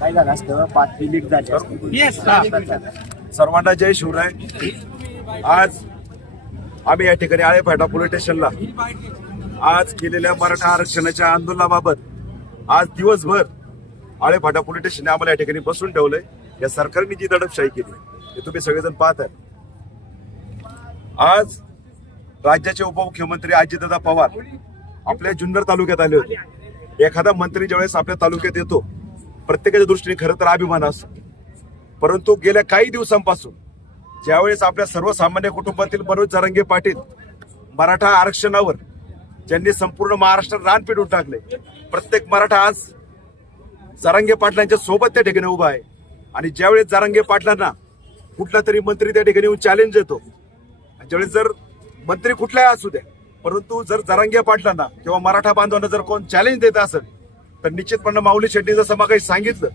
काय झालं असतं? बातमी लीक झाली असते. सर्वांना जय शिवराय. आज आम्ही या ठिकाणी आळेफाटा पोलीस स्टेशनला आज केलेल्या मराठा आरक्षणाच्या आंदोलनाबाबत आज दिवसभर आळेफाटा पोलीस स्टेशनने आम्हाला या ठिकाणी बसून ठेवलंय. या सरकारने जी दडपशाही केली हे तुम्ही सगळेजण पाहत आहे आज राज्याचे उपमुख्यमंत्री अजितदादा पवार आपल्या जुन्नर तालुक्यात आले होते. एखादा मंत्री ज्यावेळेस आपल्या तालुक्यात येतो प्रत्येकाच्या दृष्टीने खरं तर अभिमान असतो. परंतु गेल्या काही दिवसांपासून ज्यावेळेस आपल्या सर्वसामान्य कुटुंबातील मनोज जरंगे पाटील मराठा आरक्षणावर ज्यांनी संपूर्ण महाराष्ट्रात रान पिटून टाकले प्रत्येक मराठा आज जरांगे पाटलांच्या सोबत त्या ठिकाणी उभा आहे. आणि ज्यावेळेस जरांगे पाटलांना कुठला तरी मंत्री त्या ठिकाणी येऊन चॅलेंज देतो आणि ज्यावेळेस जर मंत्री कुठलाही असू द्या परंतु जर जरांगे पाटलांना किंवा मराठा बांधवांना जर कोण चॅलेंज देत असेल तर निश्चितपणे माऊली शेट्टी जसं मग सांगितलं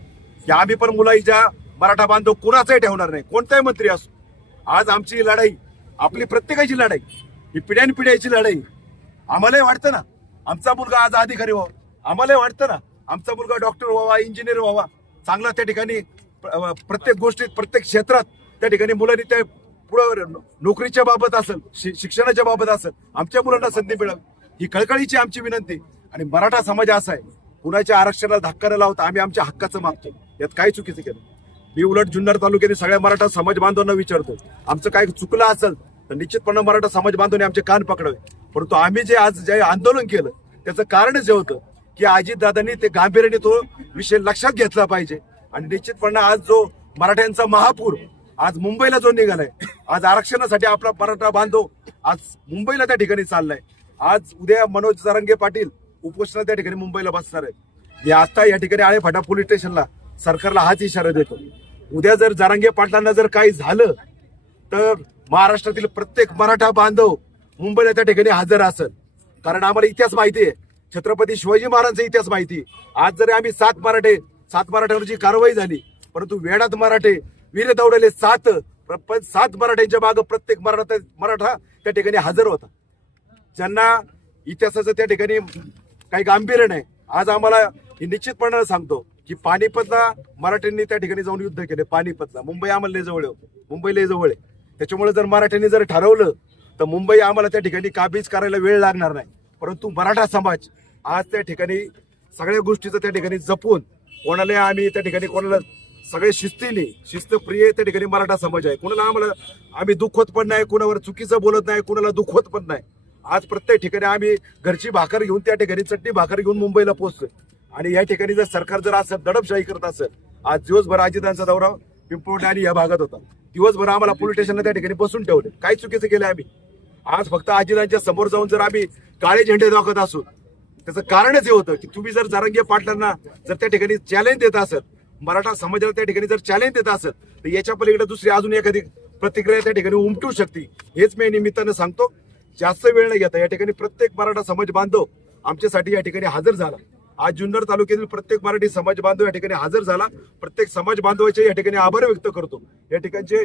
की आम्ही पण मुलाईच्या मराठा बांधव कुणाचाही ठेवणार नाही कोणताही मंत्री असो. आज आमची लढाई आपली प्रत्येकाची लढाई ही पिढ्यान पिढ्याची लढाई आम्हालाही वाटतं ना आमचा मुलगा आज अधिकारी व्हावा. आम्हालाही वाटतं ना आमचा मुलगा डॉक्टर व्हावा इंजिनियर व्हावा. चांगला त्या ठिकाणी प्रत्येक गोष्टीत प्रत्येक क्षेत्रात त्या ठिकाणी मुलांनी त्या पुढं नोकरीच्या बाबत असेल शि- शिक्षणाच्या बाबत असेल आमच्या मुलांना संधी मिळावी. ही कळकळीची आमची विनंती. आणि मराठा समाज असा आहे कुणाच्या आरक्षणाला धक्का न लावता आम्ही आमच्या हक्काचं मागतो यात काही चुकीचं केलं मी उलट जुन्नर तालुक्यातील सगळ्या मराठा समाज बांधवांना विचारतो आमचं काय चुकलं असेल तर निश्चितपणे मराठा समाज बांधवांनी आमचे कान पकडावे. परंतु आम्ही जे आज जे आंदोलन केलं त्याचं कारणच हे होतं की अजितदादांनी ते गांभीर्याने तो विषय लक्षात घेतला पाहिजे. आणि निश्चितपणे आज जो मराठ्यांचा महापूर आज मुंबईला जो निघालाय आज आरक्षणासाठी आपला मराठा बांधव आज मुंबईला त्या ठिकाणी चाललाय. आज उद्या मनोज जरांगे पाटील उपोषणा त्या ठिकाणी मुंबईला बसणार आहे मी आता या ठिकाणी आळेफाटा पोलीस स्टेशनला सरकारला हाच इशारा देतो. उद्या जर जारांगे पाटलांना जर काही झालं तर महाराष्ट्रातील प्रत्येक मराठा बांधव मुंबईला त्या ठिकाणी हजर असेल. कारण आम्हाला इतिहास माहिती आहे. छत्रपती शिवाजी महाराजांचा इतिहास माहिती आहे. आज जरी आम्ही सात मराठे सात मराठ्यावर जी कारवाई झाली परंतु वेडात मराठे वीर दौडले सात पण सात मराठ्यांच्या माग प्रत्येक मराठा मराठा त्या ठिकाणी हजर होता. ज्यांना इतिहासाचं त्या ठिकाणी काही गांभीर्य नाही. आज आम्हाला हे निश्चितपणाने सांगतो की पानिपतला मराठ्यांनी त्या ठिकाणी जाऊन युद्ध केले. पानिपतला. मुंबई आम्हाला जवळ आहे हो. मुंबई लय जवळ आहे. त्याच्यामुळे जर मराठ्यांनी जर ठरवलं तर मुंबई आम्हाला त्या ठिकाणी काबीज करायला वेळ लागणार नाही. परंतु मराठा समाज आज त्या ठिकाणी सगळ्या गोष्टीचं त्या ठिकाणी जपून कोणाला आम्ही त्या ठिकाणी कोणाला सगळे शिस्तीने शिस्तप्रिय त्या ठिकाणी मराठा समाज आहे. कोणाला आम्हाला आम्ही दुखवत पण नाही कोणावर चुकीचं बोलत नाही कोणाला दुखवत पण नाही. आज प्रत्येक ठिकाणी आम्ही घरची भाकर घेऊन त्या ठिकाणी चटणी भाकर घेऊन मुंबईला पोहोचतोय. आणि या ठिकाणी जर सरकार जर असं दडपशाही करत असेल आज दिवसभर अजितांचा दौरा पिंपवडे आणि या भागात होता. दिवसभर आम्हाला पोलीस स्टेशनला त्या ठिकाणी बसून ठेवले. काय चुकीचं केलं आम्ही? आज फक्त अजितांच्या समोर जाऊन जर आम्ही काळे झेंडे दाखवत असू त्याचं कारणच हे होतं की तुम्ही जर जारंगे पाटलांना जर त्या ठिकाणी चॅलेंज देत असेल मराठा समाजाला त्या ठिकाणी जर चॅलेंज देत असेल तर याच्या पलीकडे दुसरी अजून एखादी प्रतिक्रिया त्या ठिकाणी उमटू शकते. हेच मी निमित्तानं सांगतो. जास्त वेळ नाही घेता या ठिकाणी प्रत्येक मराठा समाज बांधव आमच्यासाठी या ठिकाणी हजर झाला. आज जुन्नर तालुक्यातील प्रत्येक मराठी समाज बांधव या ठिकाणी हजर झाला. प्रत्येक समाज बांधवाचे या ठिकाणी आभार व्यक्त करतो. या ठिकाणचे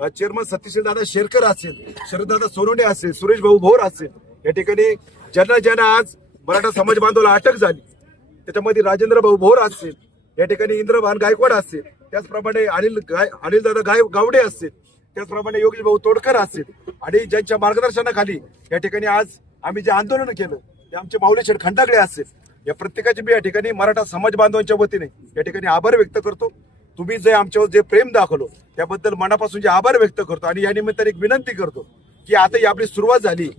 चेअरमन सतीशील दादा शेरकर असेल शरददादा सोनवणे असेल सुरेश भाऊ भोर असेल या ठिकाणी ज्यांना ज्यांना आज मराठा समाज बांधवाला अटक झाली त्याच्यामध्ये राजेंद्र भाऊ भोर असेल या ठिकाणी इंद्रभान गायकवाड असतील त्याचप्रमाणे अनिल गाय अनिल दादा गाय गावडे असतील त्याचप्रमाणे योगेश भाऊ तोडकर असतील. आणि ज्यांच्या मार्गदर्शनाखाली या ठिकाणी आज आम्ही जे आंदोलन केलं ते आमचे माऊलेश्वर खंडाकडे खंडागडे असतील. या प्रत्येकाचे मी या ठिकाणी मराठा समाज बांधवांच्या वतीने या ठिकाणी आभार व्यक्त करतो. तुम्ही जे आमच्यावर जे प्रेम दाखवलो त्याबद्दल मनापासून जे आभार व्यक्त करतो आणि या निमित्ताने एक विनंती करतो की आता ही आपली सुरुवात झाली.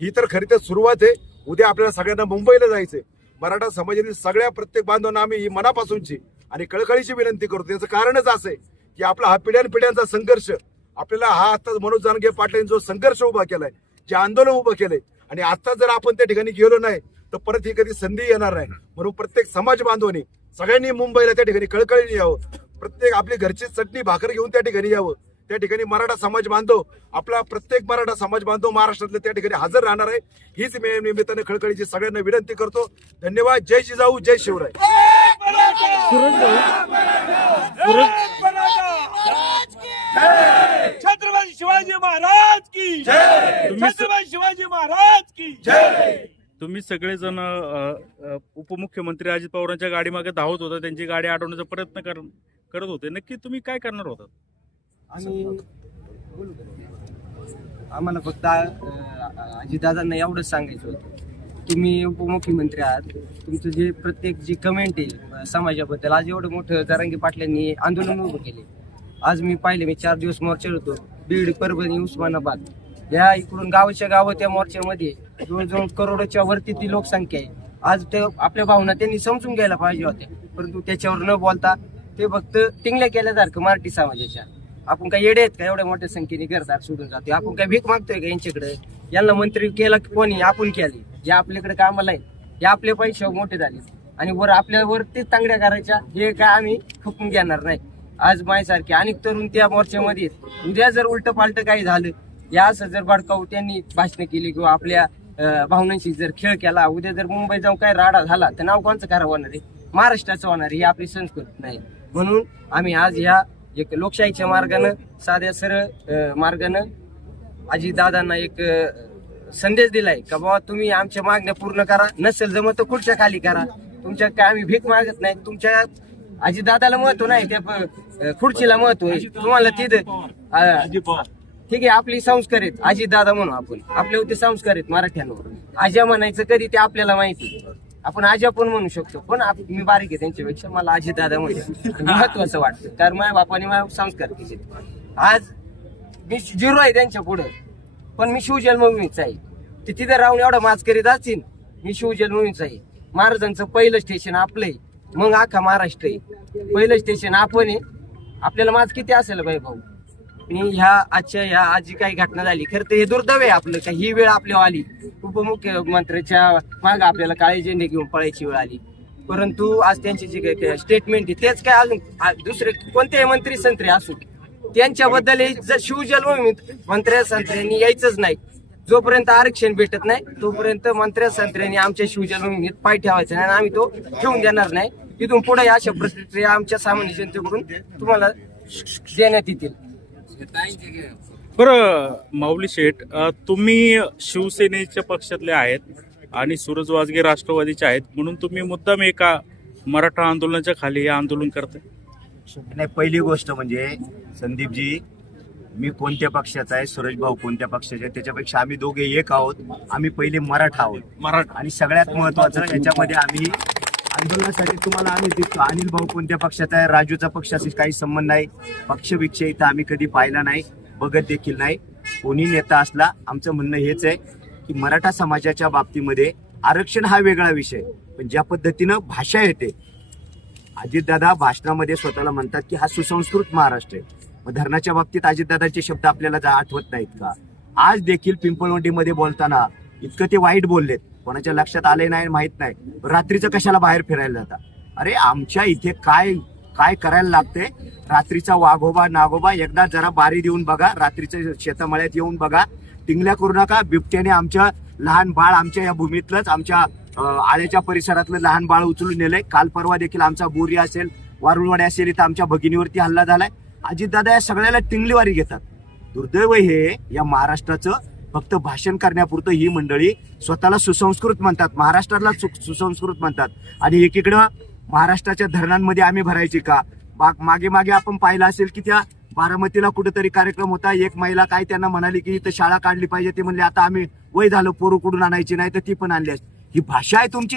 ही तर खरी तर सुरुवात आहे. उद्या आपल्याला सगळ्यांना मुंबईला जायचंय. मराठा समाजातील सगळ्या प्रत्येक बांधवांना आम्ही ही मनापासूनची आणि कळकळीची विनंती करतो. त्याचं कारणच असं आहे की आपला हा पिढ्यान पिढ्यांचा संघर्ष आपल्याला हा आता मनोज जानगे पाटलांनी जो संघर्ष उभा केलाय जे आंदोलन उभं केलंय आणि आता जर आपण त्या ठिकाणी गेलो नाही तर परत ही कधी संधी येणार नाही. म्हणून प्रत्येक समाज बांधवांनी सगळ्यांनी मुंबईला त्या ठिकाणी कळकळीने यावं. प्रत्येक आपली घरची चटणी भाकर घेऊन त्या ठिकाणी यावं. त्या ठिकाणी मराठा समाज बांधव आपला प्रत्येक मराठा समाज बांधव महाराष्ट्रातले त्या ठिकाणी हजर राहणार आहे. हीच मी निमित्ताने खळखळीची सगळ्यांना विनंती करतो. धन्यवाद. जय जिजाऊ जय शिवराय. छत्रपती शिवाजी महाराज की छत्रपती शिवाजी महाराज की तुम्ही सगळेजण उपमुख्यमंत्री अजित पवारांच्या गाडीमागे धावत होता. त्यांची गाडी अडवण्याचा प्रयत्न कर करत होते. नक्की तुम्ही काय करणार होता आम्ही आम्हाला फक्त अजितदादांना एवढंच सांगायचं होतं तुम्ही उपमुख्यमंत्री आहात. तुमचं जे प्रत्येक जी कमेंट आहे समाजाबद्दल आज एवढं मोठं जरांगी पाटलांनी आंदोलन उभं केले. आज मी पाहिले मी चार दिवस मोर्चावर होतो. बीड परभणी उस्मानाबाद. या इकडून गावाच्या गावं त्या मोर्चामध्ये जवळजवळ करोडच्या वरती ती लोकसंख्या आहे. आज ते आपल्या भावना त्यांनी समजून घ्यायला पाहिजे होत्या. परंतु त्याच्यावर न बोलता ते फक्त टिंगल्या केल्यासारखं मराठी समाजाच्या. आपण काय येडे आहेत का? एवढ्या मोठ्या संख्येने घरदार सोडून जातोय. आपण काय भीक मागतोय का यांच्याकडे? यांना मंत्री केला कोणी? आपण केली. जे आपल्याकडे कामाला आहे हे आपले पैसे मोठे झाले. आणि वर आपल्यावर तेच तांगड्या करायच्या हे काय आम्ही फुकून घेणार नाही. आज माझ्यासारखे अनेक तरुण त्या मोर्चामध्ये आहेत. उद्या जर उलट पालट काही झालं या असं जर भडकाऊ त्यांनी भाषणं केली किंवा आपल्या भावनांशी जर खेळ केला उद्या जर मुंबई जाऊन काय राडा झाला तर नाव कोणचं खराब होणार आहे? महाराष्ट्राचं होणार आहे ही आपली संस्कृती नाही. म्हणून आम्ही आज ह्या एक लोकशाहीच्या मार्गानं साध्या सरळ मार्गानं अजितदादांना एक संदेश दिलाय का बाबा तुम्ही आमच्या मागण्या पूर्ण करा नसेल जमत तर खुर्च्या खाली करा. तुमच्या काय आम्ही भीक मागत नाही तुमच्या अजितदादाला महत्त्व नाही त्या खुर्चीला महत्त्व आहे. तुम्हाला तिथं ठीक आहे आपली संस्कार आहेत. अजितदादा म्हणू आपण. आपले होते संस्कार आहेत मराठ्यांवर. आजा म्हणायचं कधी ते आपल्याला माहिती आपण आजी पण म्हणू शकतो पण आप- मी बारीक आहे त्यांच्यापेक्षा मला अजितदादा म्हणजे महत्वाचं वाटतं. कारण माझ्या बापाने माझ्या संस्कार केले आज मी झिरो आहे त्यांच्या पुढं पण मी शिवजन्मभूमीचा आहे. ते तिथे राहून एवढा माज करीत असतील मी शिवजन्मभूमीचा आहे. महाराजांचं पहिलं स्टेशन आपलं आहे. मग अख्खा महाराष्ट्र आहे. पहिलं स्टेशन आपण आहे. आपल्याला माज किती असेल बाई भाऊ? आणि ह्या आजच्या ह्या आज जी काही घटना झाली खरं तर हे दुर्दैव आहे आपलं. का ही वेळ आपल्यावर आली उपमुख्यमंत्र्याच्या मागे आपल्याला काळे झेंडे घेऊन पळायची वेळ आली. परंतु आज त्यांची जी काही स्टेटमेंट आहे तेच काय अजून दुसरे कोणतेही मंत्री संत्री असू त्यांच्याबद्दल हे मंत्र्या संत्र्यांनी यायचंच नाही. जोपर्यंत आरक्षण भेटत नाही तोपर्यंत मंत्र्या संत्र्यांनी आमच्या शिवजन्मभूमीत पाय ठेवायचा नाही आणि आम्ही तो ठेवून देणार नाही. तिथून पुढे अशा प्रतिक्रिया आमच्या सामान्य जनतेकडून तुम्हाला देण्यात येतील. बरं माऊली शेठ तुम्ही शिवसेनेच्या पक्षातले आहेत आणि सूरज वाजगे राष्ट्रवादीचे आहेत म्हणून तुम्ही मुद्दाम एका मराठा आंदोलनाच्या खाली हे आंदोलन करताय? नाही पहिली गोष्ट म्हणजे संदीपजी मी कोणत्या पक्षाचा आहे सुरेश भाऊ कोणत्या पक्षाचे आहे त्याच्यापेक्षा आम्ही दोघे एक आहोत आम्ही पहिले मराठा आहोत. मराठा. आणि सगळ्यात महत्वाचं याच्यामध्ये आम्ही आंदोलनासाठी तुम्हाला आम्ही दिसतो. अनिल भाऊ कोणत्या पक्षाचा आहे? राजूचा पक्षाशी काही संबंध नाही. पक्षविक्ष इथं आम्ही कधी पाहिला नाही बघत देखील नाही. कोणी नेता असला आमचं म्हणणं हेच आहे की मराठा समाजाच्या बाबतीमध्ये आरक्षण हा वेगळा विषय. पण ज्या पद्धतीनं भाषा येते अजितदादा भाषणामध्ये स्वतःला म्हणतात की हा सुसंस्कृत महाराष्ट्र आहे. मग धरणाच्या बाबतीत अजितदादाचे शब्द आपल्याला जा- आठवत नाहीत का? आज देखील पिंपळवंडीमध्ये बोलताना इतकं ते वाईट बोललेत. कोणाच्या लक्षात आले नाही माहीत नाही. रात्रीचं कशाला बाहेर फिरायला जाता? अरे आमच्या इथे काय काय करायला लागते रात्रीचा वाघोबा नागोबा एकदा जरा बारी देऊन बघा. रात्रीचं शेतामळ्यात येऊन बघा. टिंगल्या करू नका. बिबट्याने आमच्या लहान बाळ आमच्या या भूमीतलंच आमच्या आळ्याच्या परिसरातलं लहान बाळ उचलून नेलंय. काल परवा देखील आमचा बोरी असेल वारुळवाडी असेल इथं आमच्या भगिनीवरती हल्ला झालाय. अजितदादा या सगळ्याला टिंगलीवारी घेतात. दुर्दैव हे या महाराष्ट्राचं फक्त भाषण करण्यापुरतं ही मंडळी स्वतःला सुसंस्कृत म्हणतात महाराष्ट्राला सु- सुसंस्कृत म्हणतात. आणि एकीकडं महाराष्ट्राच्या धरणांमध्ये आम्ही भरायची का? बाग- मागे मागे आपण पाहिलं असेल की त्या बारामतीला कुठेतरी कार्यक्रम होता. एक महिला काय त्यांना म्हणाली की इथं शाळा काढली पाहिजे. ते म्हणले आता आम्ही वय झालं पोरू कुठून आणायची नाही तर ती पण आणली ही भाषा आहे तुमची.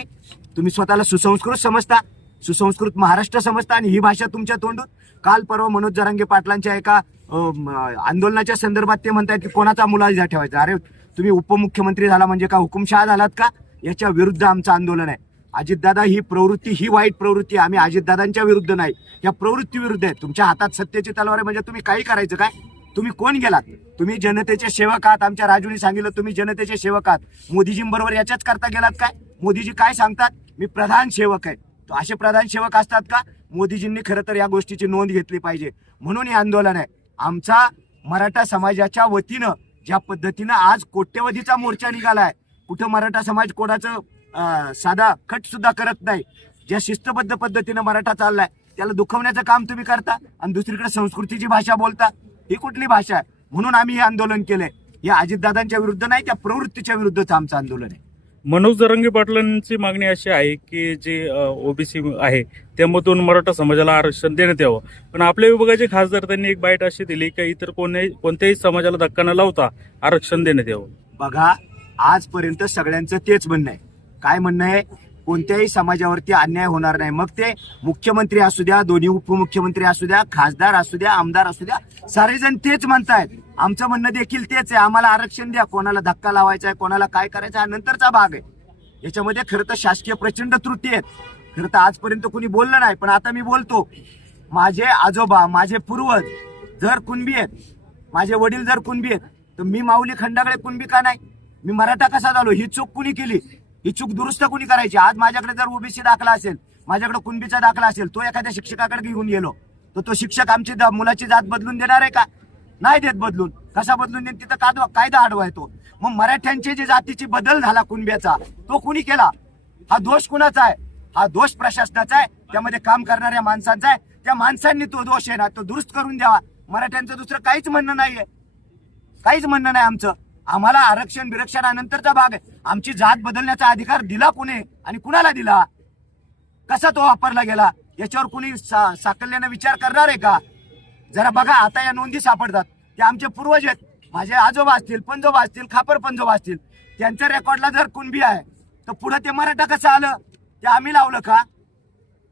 तुम्ही स्वतःला सुसंस्कृत समजता. सुसंस्कृत महाराष्ट्र समजता आणि ही भाषा तुमच्या तोंडून. काल परवा मनोज जरांगे पाटलांच्या एका आंदोलनाच्या संदर्भात ते म्हणतात की कोणाचा मुलाजा ठेवायचा? अरे तुम्ही उपमुख्यमंत्री झाला म्हणजे का? हुकुमशहा झालात का? याच्या विरुद्ध आमचं आंदोलन आहे. अजितदादा ही प्रवृत्ती ही वाईट प्रवृत्ती आहे. आम्ही अजितदादांच्या विरुद्ध नाही. या प्रवृत्ती विरुद्ध आहे. तुमच्या हातात सत्तेची तलवार आहे. म्हणजे तुम्ही काही करायचं काय? तुम्ही कोण गेलात? तुम्ही जनतेचे सेवक आहात. आमच्या राजूने सांगितलं तुम्ही जनतेचे सेवक आहात. मोदीजींबरोबर याच्याच करता गेलात काय? मोदीजी काय सांगतात? मी प्रधान सेवक आहे. तो असे प्रधान सेवक असतात का? मोदीजींनी खरं तर या गोष्टीची नोंद घेतली पाहिजे. म्हणून हे आंदोलन आहे. आमचा मराठा समाजाच्या वतीनं ज्या पद्धतीनं आज कोट्यवधीचा मोर्चा निघालाय कुठं मराठा समाज कोणाचं साधा खट सुद्धा करत नाही ज्या शिस्तबद्ध पद्धतीनं मराठा चाललाय त्याला दुखवण्याचं काम तुम्ही करता आणि दुसरीकडे संस्कृतीची भाषा बोलता ही कुठली भाषा आहे? म्हणून आम्ही हे आंदोलन केलंय. या अजितदादांच्या विरुद्ध नाही त्या प्रवृत्तीच्या विरुद्धच आमचं आंदोलन आहे. मनोज दरंगे पाटलांची मागणी अशी आहे की जे ओबीसी आहे त्यामधून मराठा समाजाला आरक्षण देण्यात यावं. पण आपल्या विभागाचे खासदार त्यांनी एक बाईट अशी दिली की इतर कोणी कोणत्याही समाजाला धक्का न लावता आरक्षण देण्यात यावं. बघा आजपर्यंत सगळ्यांचं तेच म्हणणं आहे. काय म्हणणं आहे? कोणत्याही समाजावरती अन्याय होणार नाही. मग ते मुख्यमंत्री असू द्या दोन्ही उपमुख्यमंत्री असू द्या खासदार असू द्या आमदार असू द्या सारेजण तेच म्हणतायत. आमचं म्हणणं देखील तेच आहे. आम्हाला आरक्षण द्या. कोणाला धक्का लावायचा आहे कोणाला काय करायचं हा नंतरचा भाग आहे. याच्यामध्ये खरं तर शासकीय प्रचंड त्रुटी आहेत. खरं तर आजपर्यंत कोणी बोललं नाही पण आता मी बोलतो. माझे आजोबा माझे पूर्वज जर कुणबी आहेत माझे वडील जर कुणबी आहेत तर मी माऊली खंडाकडे कुणबी का नाही? मी मराठा कसा झालो? ही चूक कुणी केली? ही चूक दुरुस्त कुणी करायची? आज माझ्याकडे जर ओबीसी दाखला असेल माझ्याकडे कुणबीचा दाखला असेल तो एखाद्या शिक्षकाकडे घेऊन गेलो तर तो शिक्षक आमची मुलाची जात बदलून देणार आहे का? नाही देत बदलून. कसा बदलून देत तिथं कायदा कायदा अडवाय तो मग मराठ्यांचे जे जातीची बदल झाला कुणब्याचा तो कुणी केला? हा दोष कुणाचा आहे? हा दोष प्रशासनाचा आहे? त्यामध्ये काम करणाऱ्या माणसांचा आहे? त्या माणसांनी तो दोष आहे ना तो दुरुस्त करून द्यावा. मराठ्यांचं दुसरं काहीच म्हणणं नाहीये. काहीच म्हणणं नाही आमचं. आम्हाला आरक्षण बिरक्षणानंतरचा भाग आहे. आमची जात बदलण्याचा अधिकार दिला कुणी? आणि कुणाला दिला? कसा तो वापरला गेला? याच्यावर कुणी सा- साकल्यानं विचार करणार आहे का? जरा बघा आता या नोंदी सापडतात. ते आमचे पूर्वज आहेत. माझे आजोबा असतील पंजोबा असतील खापर पंजोबा असतील त्यांच्या रेकॉर्डला जर कुणबी आहे तर पुढं ते मराठा कसं आलं? ते आम्ही लावलं का?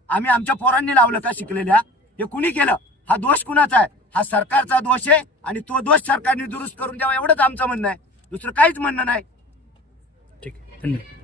आम्ही आमच्या पोरांनी लावलं का शिकलेल्या? हे कुणी केलं? हा दोष कुणाचा आहे? हा सरकारचा दोष आहे आणि तो दोष सरकारने दुरुस्त करून द्यावा एवढंच आमचं म्हणणं आहे. दुसरं काहीच म्हणणं नाही. ठीक धन्यवाद.